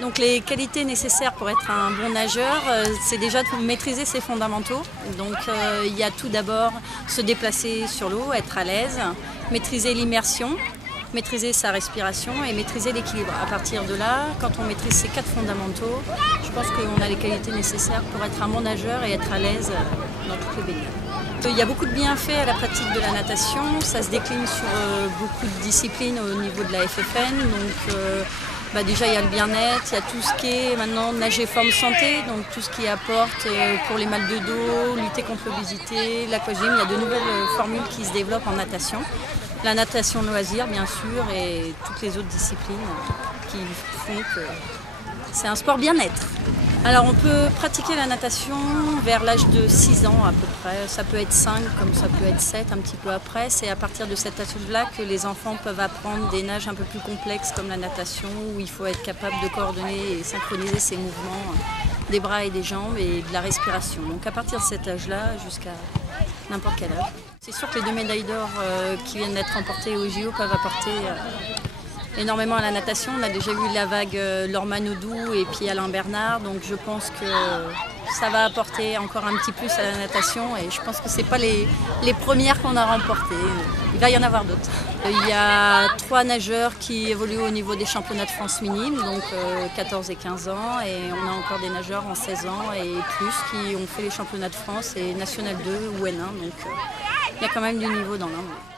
Donc les qualités nécessaires pour être un bon nageur, c'est déjà de maîtriser ses fondamentaux. Donc il y a tout d'abord se déplacer sur l'eau, être à l'aise, maîtriser l'immersion, maîtriser sa respiration et maîtriser l'équilibre. À partir de là, quand on maîtrise ces 4 fondamentaux, je pense qu'on a les qualités nécessaires pour être un bon nageur et être à l'aise dans toutes les baignades. Il y a beaucoup de bienfaits à la pratique de la natation, ça se décline sur beaucoup de disciplines au niveau de la FFN. Donc, déjà il y a le bien-être, il y a tout ce qui est maintenant nager forme santé, donc tout ce qui apporte pour les mal de dos, lutter contre l'obésité, l'aquagym, il y a de nouvelles formules qui se développent en natation. La natation loisir bien sûr et toutes les autres disciplines qui font que c'est un sport bien-être. Alors on peut pratiquer la natation vers l'âge de 6 ans à peu près, ça peut être 5 comme ça peut être 7 un petit peu après. C'est à partir de cet âge-là que les enfants peuvent apprendre des nages un peu plus complexes comme la natation où il faut être capable de coordonner et synchroniser ses mouvements des bras et des jambes et de la respiration. Donc à partir de cet âge-là jusqu'à n'importe quel âge. C'est sûr que les 2 médailles d'or qui viennent d'être remportées au JO peuvent apporter énormément à la natation. On a déjà vu la vague Laure Manodou et puis Alain Bernard, donc je pense que ça va apporter encore un petit plus à la natation et je pense que ce n'est pas les premières qu'on a remportées. Il va y en avoir d'autres. Il y a 3 nageurs qui évoluent au niveau des championnats de France minimes, donc 14 et 15 ans, et on a encore des nageurs en 16 ans et plus qui ont fait les championnats de France et National 2 ou N1, donc il y a quand même du niveau dans l'un.